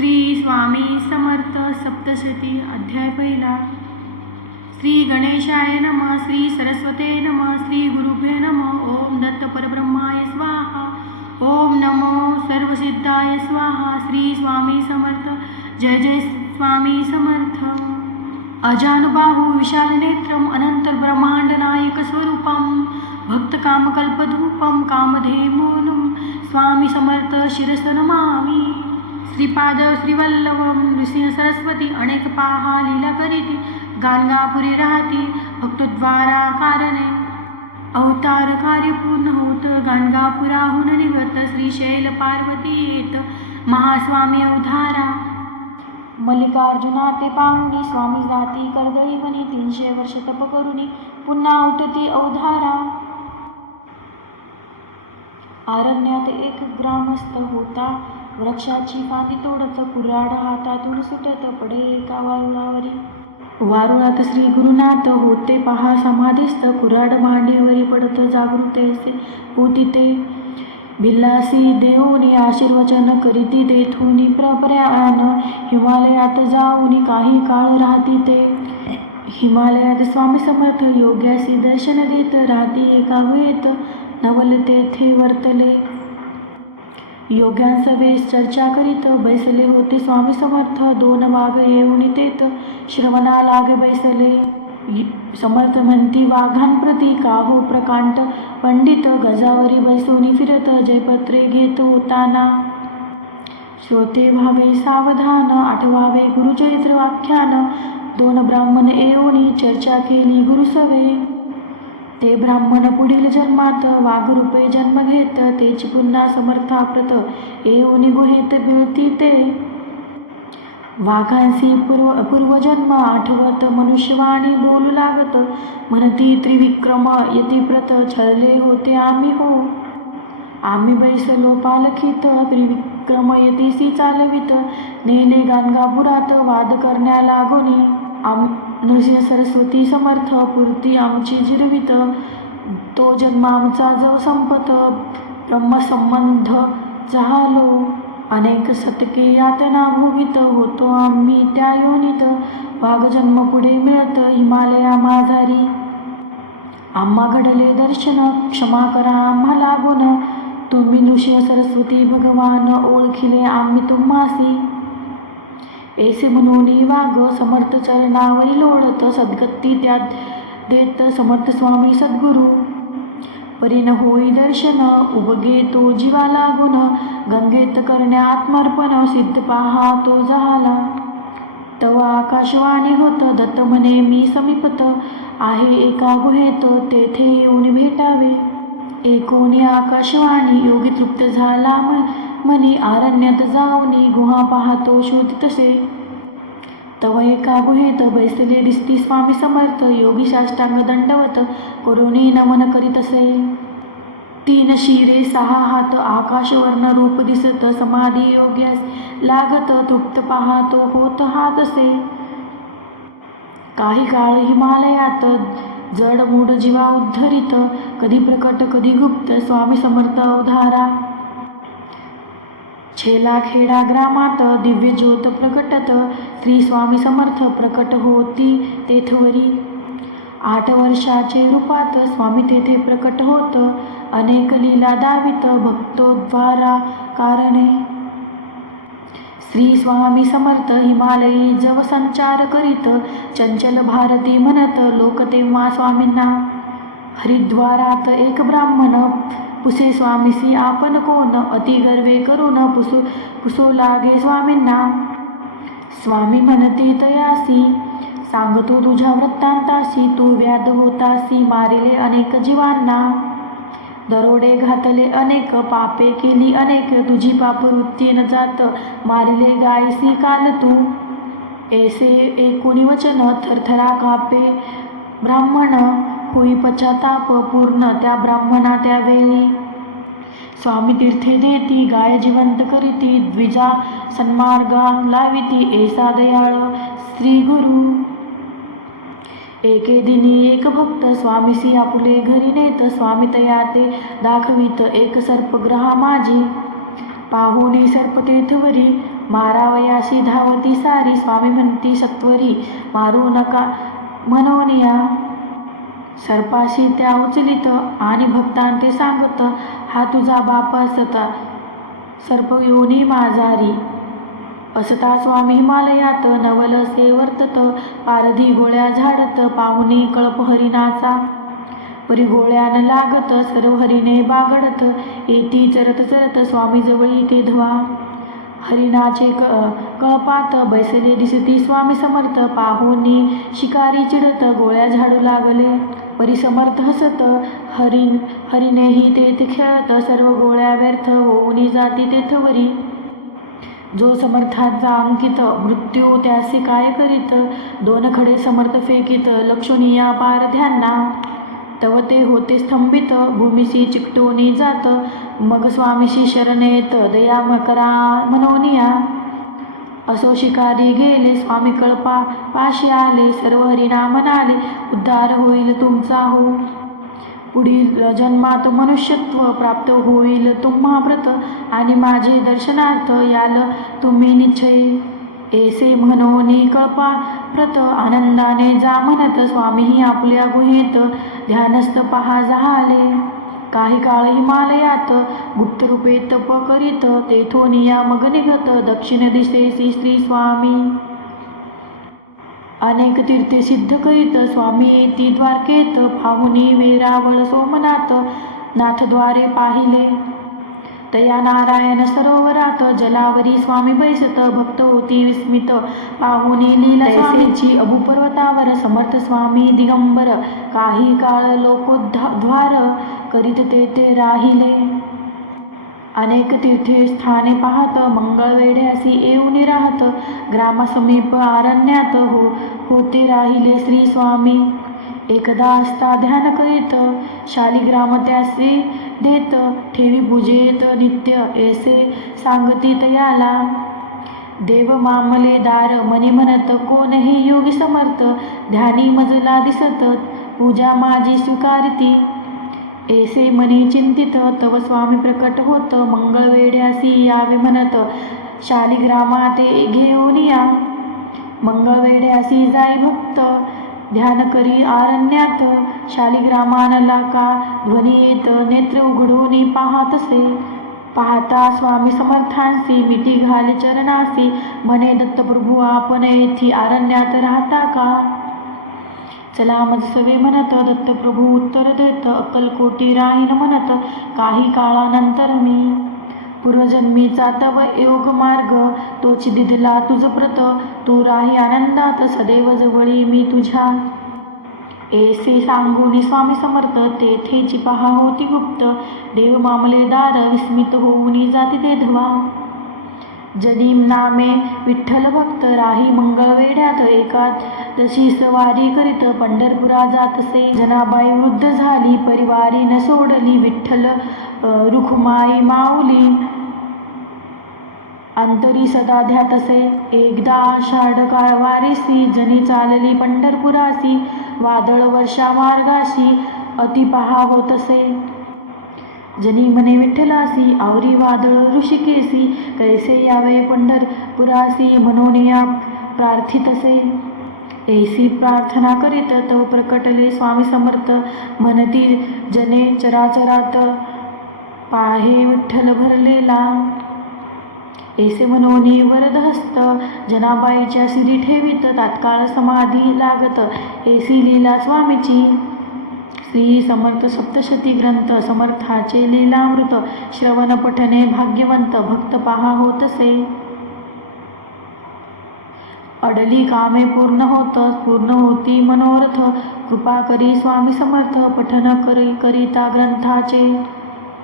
श्री स्वामी समर्थ सप्तशती अध्याय पहिला. श्री गणेशाय नम श्री सरस्वते नम श्री गुरुभे नम ओम दत्त परब्रह्माय स्वाहा ओम नमो सर्वसिद्धाय स्वाहा श्री स्वामी समर्थ जय जय स्वामी समर्थ. अजानुबाहू विशालनेत्रम् अनन्तब्रह्माण्डनायकस्वरूपं भक्तकामकल्पधूपं कामधेमूनं स्वामी समर्थ शिरस श्रीपाद श्रीवल्लभ नृसिंह सरस्वती अनेक पाहा लीला करीती गाणगापुरी राहती भक्तद्वारा कारणे. अवतार कार्य पूर्ण होत गाणगापुराहून निघत श्रीशैल पार्वती येत महास्वामी अवधारा. मल्लिकार्जुना ते पाहुणी स्वामी जाती कर्दळी तीनशे वर्ष तप करुणी पुन्हा उठते अवधारा. आरण्यात एक ग्रामस्थ होता वृक्षाची फांदी तोडत कुऱ्हाड हातातून सुटत पडे एका वारुळावरी. वारुळात श्री गुरुनाथ होते पहा समाधीस्थ कुऱ्हाड मांडीवरी पडत जागृतेसे होती ते. भिल्लासी देऊनी आशीर्वचन करीती तेथून प्रपर्यान हिमालयात जाऊनी काही काळ राहती ते. हिमालयात स्वामी समर्थ योग्यासी दर्शन देत राहती एका वेत नवल तेथे वर्तले. योग्यांसवेस चर्चा करीत बैसले होते स्वामी समर्थ. दोन वाघ येऊन तेत. श्रवणा लागे बैसले. समर्थ म्हणती वाघांप्रती काहो प्रकांड? पंडित गजावरी बैसोनी फिरत जयपत्रे घेत होताना. श्रोते व्हावे सावधान आठवावे गुरुचरित्र व्याख्यान. दोन ब्राह्मण येऊनी चर्चा केली गुरुसवे ते ब्राह्मण पुढील जन्मात वाघरूपे जन्म घेत तेची पुन्हा समर्थाप्रत येऊनी गुहेत मिळती ते वाघांसी पूर्व पूर्वजन्म आठवत मनुष्यवाणी बोलू लागत म्हणती त्रिविक्रम यतिप्रत छळले होते आम्ही हो. आम्ही बैसलो पालखीत त्रिविक्रम यतीसी चालवित नेले गाणगापुरात वाद करण्या लागोनी आम नृसिंह सरस्वती समर्थ पूर्ती आमची जिरवित. तो जन्म आमचा जो संपत. ब्रह्मसंबंध झालो अनेक शतके यातना भोगीत. होतो आम्ही त्या योनीत. वाघजन्म पुढे मिळत. हिमालया माझारी आम्हा घडले दर्शन. क्षमा करा आम्हाला गुण. तुम्ही नृसिंह सरस्वती भगवान. ओळखिले आम्ही तुम्हासी. ऐसे म्हणून वाघ समर्थ चरणावरी लोळत सद्गती त्यात देत समर्थ स्वामी सद्गुरू. परिण होई दर्शन उभगे तो जीवा लागून गंगेत करण्या आत्मार्पण सिद्ध पहा तो झाला तवा आकाशवाणी होत दत्त म्हणे मी समीपत आहे एका गुहेत तेथे येऊन भेटावे. एकोणी आकाशवाणी योगी तृप्त झाला म्हण अरण्यात जाऊनी गुहा पाहतो शोध तसे तव एका गुहेत बैसले दिसती स्वामी समर्थ योगी साष्टांग दंडवत करुणी नमन करीत असे. तीन शिरे सहा हात आकाशवर्ण रूप दिसत समाधी योग्यास लागत तृप्त पाहतो होत हात असे काही काळ हिमालयात जड मूड जीवा उद्धरित कधी प्रकट कधी गुप्त स्वामी समर्थ अवधारा. छेला खेडा ग्रामात दिव्य ज्योत प्रकटत श्री स्वामी समर्थ प्रकट होती तेथवरी. आठ वर्षाचे रूपात स्वामी तेथे प्रकट होत अनेक लीला दावित भक्तोद्वारा कारणे. श्री स्वामी समर्थ हिमालयी जव संचार करीत चंचल भारती म्हणत लोक तेव्हा स्वामींना हरिद्वारात एक ब्राह्मण पुसे स्वामीसी आपण कोण अति गर्वे करून पुसू पुसू लागे स्वामींना स्वामी म्हणते तयासी सांगतो तुझ्या वृत्तांतासी तू व्याध होतासी मारिले अनेक जीवांना। दरोडे घातले अनेक पापे केली अनेक तुझी पापवृत्ती न जात मारिले गायसी काल तू। ऐसे एकुणी वचन थरथरा कापे ब्राह्मण होई पश्चाताप पूर्ण त्या ब्राह्मणा त्यावेळी स्वामी तीर्थे देती गाय जिवंत करीती द्विजा सन्मार्गा लाविती ऐसा दयाळ श्री गुरु. एके दिनी एक भक्त स्वामीसी आपुले घरी नेत स्वामी तया ते दाखवित एक सर्पग्रहा माझी पाहुणी सर्प तेथवरी मारावयाशी धावती सारी स्वामी म्हणती सत्वरी मारू नका म्हणूनिया सर्पाशी त्या उचलित आणि भक्तांते सांगत हा तुझा बाप असता सर्प योनी माझारी असता स्वामी हिमालयात नवल से वर्तत पारधी गोळ्या झाडत पाहुणी कळप हरिणाचा. परी गोळ्यान लागत सर्व हरिणे बागडत येती चरत चरत स्वामी जवळी ते धवा. हरिणाचे क कळपात बैसले दिसती स्वामी समर्थ पाहुनी शिकारी चिडत गोळ्या झाडू लागले. परिसमर्थ हसत हरिण हरिणेही तेथे खेळत सर्व गोळ्या व्यर्थ होऊनी जाती तेथवरी. जो समर्थांचा अंकित मृत्यू त्यासे काय करीत? दोन खडे समर्थ फेकीत लक्षणीया पारध्यांना तव ते होते स्तंभित भूमीशी चिकटून जात. मग स्वामीशी शरण येत दया मकरा मनोनिया. असो शिकारी गेले स्वामी कळपा पाशी आले सर्व हरिणा म्हणाले उद्धार होईल तुमचा हो. पुढील जन्मात मनुष्यत्व प्राप्त होईल तुम्हा व्रत आणि माझे दर्शनार्थ याल तुम्ही निश्चय. ऐसे म्हणून कळपा व्रत आनंदाने जा म्हणत स्वामीही आपल्या गुहेत ध्यानस्थ पहा झाले. काही काळ हिमालयात गुप्तरूपे तप करीत तेथून या मग निघत दक्षिण दिशेसी श्री स्वामी. अनेक तीर्थे सिद्ध करीत स्वामी ती द्वारकेत पाहुनी वेरावळ सोमनाथ नाथद्वारे पाहिले. तया नारायण सरोवरात जलावरी स्वामी बैसत भक्त होती विस्मित. पाहुनी लीला स्वामीची अभुपर्वतावर समर्थ स्वामी दिगंबर. काही काळ लोकोद्धार करीत ते ते राहिले. अनेक तीर्थे स्थाने पाहत मंगळवेढ्यासी येऊन राहत. ग्रामसमीप अरण्यात हो होते राहिले श्री स्वामी. एकदा असता ध्यान करीत शालिग्राम त्यासे देत ठेवी पूजेत नित्य ऐसे सांगतीत याला. देव मामले दार मनी म्हणत कोणही योगी समर्थ ध्यानी मजला दिसत पूजा माझी स्वीकारती. ऐसे मनी चिंतित तव स्वामी प्रकट होत मंगळवेड्यासी यावे म्हणत शालिग्रामाते घेऊन या. मंगळवेड्यासी जाय भक्त ध्यान करी आरण्यात शालिग्रामानला का ध्वनी येत नेत्र उघडून पाहतसे? पाहता स्वामी समर्थांसी मिठी घाल चरणासी म्हणे दत्तप्रभू आपण येथी आरण्यात राहता का? चला मज सवे म्हणत दत्तप्रभू उत्तर देत अक्कलकोटी राहीन म्हणत काही काळानंतर मी पूर्वजन्मीचा तव योग मार्ग. तोच दिदला तुझ प्रत. तू राही आनंदात सदैव जवळी मी तुझ्या. एसे सांगून स्वामी समर्थ तेथेची पहा होती गुप्त. देव मामलेदार विस्मित होऊन जाती ते धवा. जनीम नामे विठ्ठल भक्त राही मंगळवेढ्यात एकादशी सवारी करीत पंढरपुरा जातसे जनाबाई वृद्ध झाली परिवारी न सोडली विठ्ठल रुखमाई माऊली. अंतरी सदा ध्यातसे एकदा आषाढ काळवारीसी जनी चालली पंढरपुरासी वादळ वर्षा मार्गाशी अति पहा होतसे जनी मने विठ्ठलासी आवरी वादळ ऋषिकेसी कैसे यावे पंढरपुरासी म्हणून या प्रार्थितसे ऐसी प्रार्थना करीत तो प्रकटले स्वामी समर्थ. म्हणती जने चराचरात पाहे विठ्ठल भरलेला. ऐसे मनोनी वरदहस्त जनाबाईच्या सिरी ठेवीत तात्काळ समाधी लागत. ऐसी लीला स्वामीची श्री समर्थ सप्तशती ग्रंथ समर्थाचे लीलामृत श्रवण पठने भाग्यवंत भक्त पहा होतसे अडली कामे पूर्ण होत पूर्ण होती मनोरथ. कृपा करी स्वामी समर्थ पठन करी करिता ग्रंथाचे.